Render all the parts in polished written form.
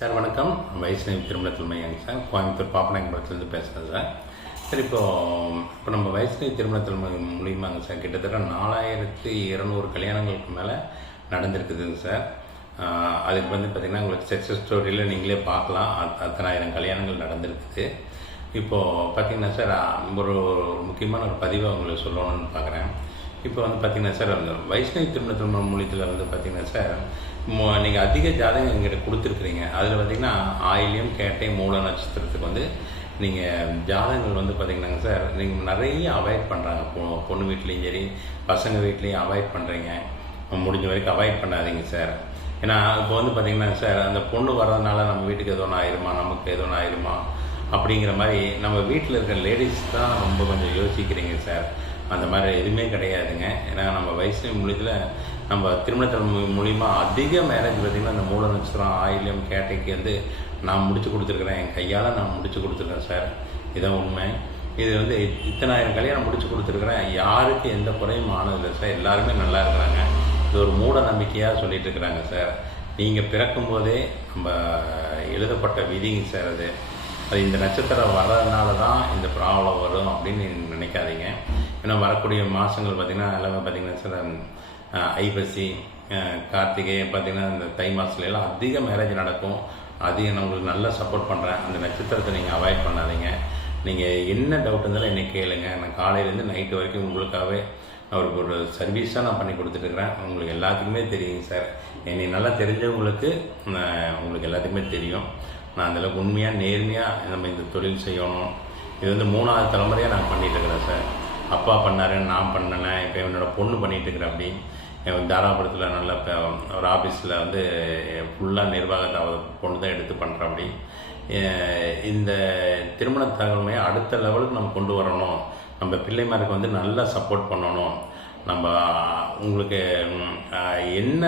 Sir வணக்கம். வைஷ்ணவி திருமணத்தில் மையங்க sir, Coimbatore பாப்பநாயக்கன்புரத்துலேருந்து பேசுகிறேன் சார். சார் இப்போ நம்ம வைஷ்ணவி திருமணத்தில் மூலியமாங்க சார் கிட்டத்தட்ட 4200 கல்யாணங்களுக்கு மேலே நடந்திருக்குதுங்க சார். அதுக்கு பார்த்திங்கன்னா உங்களுக்கு சக்ஸஸ் ஸ்டோரியில் நீங்களே பார்க்கலாம். அத்தனாயிரம் கல்யாணங்கள் நடந்திருக்குது. இப்போது பார்த்திங்கன்னா சார் ஒரு முக்கியமான ஒரு பதிவை உங்களுக்கு சொல்லணும்னு பார்க்குறேன். இப்போ பார்த்திங்கன்னா சார் அந்த வைஷ்ணவி திருமண மூலியத்தில் பார்த்திங்கன்னா சார் நீங்கள் அதிக ஜாதகம் எங்கிட்ட கொடுத்துருக்குறீங்க. அதில் பார்த்திங்கன்னா ஆயில்யம் கேட்டை மூல நட்சத்திரத்துக்கு நீங்கள் ஜாதகங்கள் பார்த்திங்கன்னாங்க சார் நீங்கள் நிறைய அவாய்ட் பண்ணுறாங்க. பொண்ணு வீட்லேயும் சரி பசங்க வீட்லேயும் அவாய்ட் பண்ணுறீங்க. முடிஞ்ச வரைக்கும் அவாய்ட் பண்ணாதீங்க சார். ஏன்னா இப்போ பார்த்திங்கன்னா சார் அந்த பொண்ணு வர்றதுனால நம்ம வீட்டுக்கு எதோ ஒன்று ஆயிருமா, நமக்கு எதோ ஒன்று ஆயிருமா அப்படிங்கிற மாதிரி நம்ம வீட்டில் இருக்கிற லேடிஸ் தான் ரொம்ப கொஞ்சம் யோசிக்கிறீங்க சார். அந்த மாதிரி எதுவுமே கிடையாதுங்க. ஏன்னா நம்ம வைஷ்ணவி மூலியத்தில் நம்ம திருமணத்தின் மூலிமா அதிக மேரேஜ் பார்த்திங்கன்னா அந்த மூல நட்சத்திரம் ஆயில்யம் கேட்டைக்கு நான் முடிச்சு கொடுத்துருக்குறேன். என் கையால் நான் முடிச்சு கொடுத்துருக்கேன் சார். இதான் உண்மை. இது இத்தனாயிரம் கல்யாணம் முடிச்சு கொடுத்துருக்குறேன். யாருக்கு எந்த குறையும் ஆனதில்லை சார். எல்லாருமே நல்லா இருக்கிறாங்க. இது ஒரு மூட நம்பிக்கையாக சொல்லிட்டு இருக்கிறாங்க சார். நீங்கள் பிறக்கும்போதே நம்ம எழுதப்பட்ட விதிங்க சார். அது இந்த நட்சத்திரம் வர்றதுனால தான் இந்த ப்ராப்ளம் வரும் அப்படின்னு நினைக்காதீங்க. ஏன்னா வரக்கூடிய மாதங்கள் பார்த்திங்கன்னா எல்லாமே பார்த்திங்கன்னா சார் ஐப்பசி கார்த்திகை பார்த்திங்கன்னா இந்த தை மாதத்துலலாம் அதிக மேரேஜ் நடக்கும். அதையும் நான் உங்களுக்கு நல்லா சப்போர்ட் பண்ணுறேன். அந்த நட்சத்திரத்தை நீங்கள் அவாய்ட் பண்ணாதீங்க. நீங்கள் என்ன டவுட் இருந்தாலும் என்னை கேளுங்க. நான் காலையிலேருந்து நைட்டு வரைக்கும் உங்களுக்காகவே அவருக்கு ஒரு சர்வீஸாக நான் பண்ணி கொடுத்துட்டுருக்குறேன். உங்களுக்கு எல்லாத்துக்குமே தெரியுங்க சார். என்னை நல்லா தெரிஞ்சவங்களுக்கு உங்களுக்கு எல்லாத்துக்குமே தெரியும். நான் அந்தளவுக்கு உண்மையாக நேர்மையாக நம்ம இந்த தொழில் செய்யணும். இது 3வது தலைமுறையாக நான் பண்ணிகிட்ருக்கிறேன் சார். அப்பா பண்ணார், நான் பண்ணினேன். இப்போ என்னோடய பொண்ணு பண்ணிகிட்ருக்கிறேன். அப்படி தாராபுரத்தில் நல்ல ஒரு ஆஃபீஸில் ஃபுல்லாக நிர்வாகத்தை பொண்ணு தான் எடுத்து பண்ணுறேன். அப்படி இந்த திருமண தகவல்மையை அடுத்த லெவலுக்கு நம்ம கொண்டு வரணும். நம்ம பிள்ளைமாருக்கு நல்லா சப்போர்ட் பண்ணணும். நம்ம உங்களுக்கு என்ன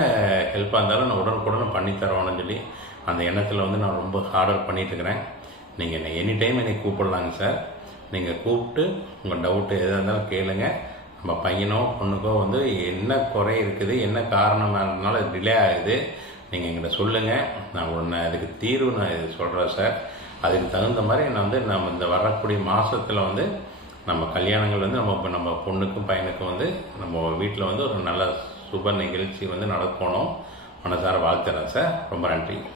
ஹெல்ப்பாக இருந்தாலும் நான் உடனுக்குடனே பண்ணித்தரோன்னு சொல்லி அந்த எண்ணத்தில் நான் ரொம்ப ஹார்ட் ஒர்க் பண்ணிகிட்ருக்கிறேன். நீங்கள் என்னை எனி டைம் என்னை கூப்பிடலாங்க சார். நீங்கள் கூப்பிட்டு உங்கள் டவுட்டு எதாக இருந்தாலும் கேளுங்க. நம்ம பையனோ பொண்ணுக்கோ என்ன குறை இருக்குது, என்ன காரணமானால டிலே ஆகுது, நீங்கள் எங்கிட்ட சொல்லுங்கள். நான் அதுக்கு தீர்வு நான் இது சொல்கிறேன் சார். அதுக்கு தகுந்த மாதிரி நம்ம இந்த வரக்கூடிய மாதத்தில் நம்ம கல்யாணங்கள் நம்ம பொண்ணுக்கும் பையனுக்கும் நம்ம வீட்டில் ஒரு நல்ல சுப நிகழ்ச்சி நடக்கணும். மனசார வாழ்த்துறேன் சார். ரொம்ப நன்றி.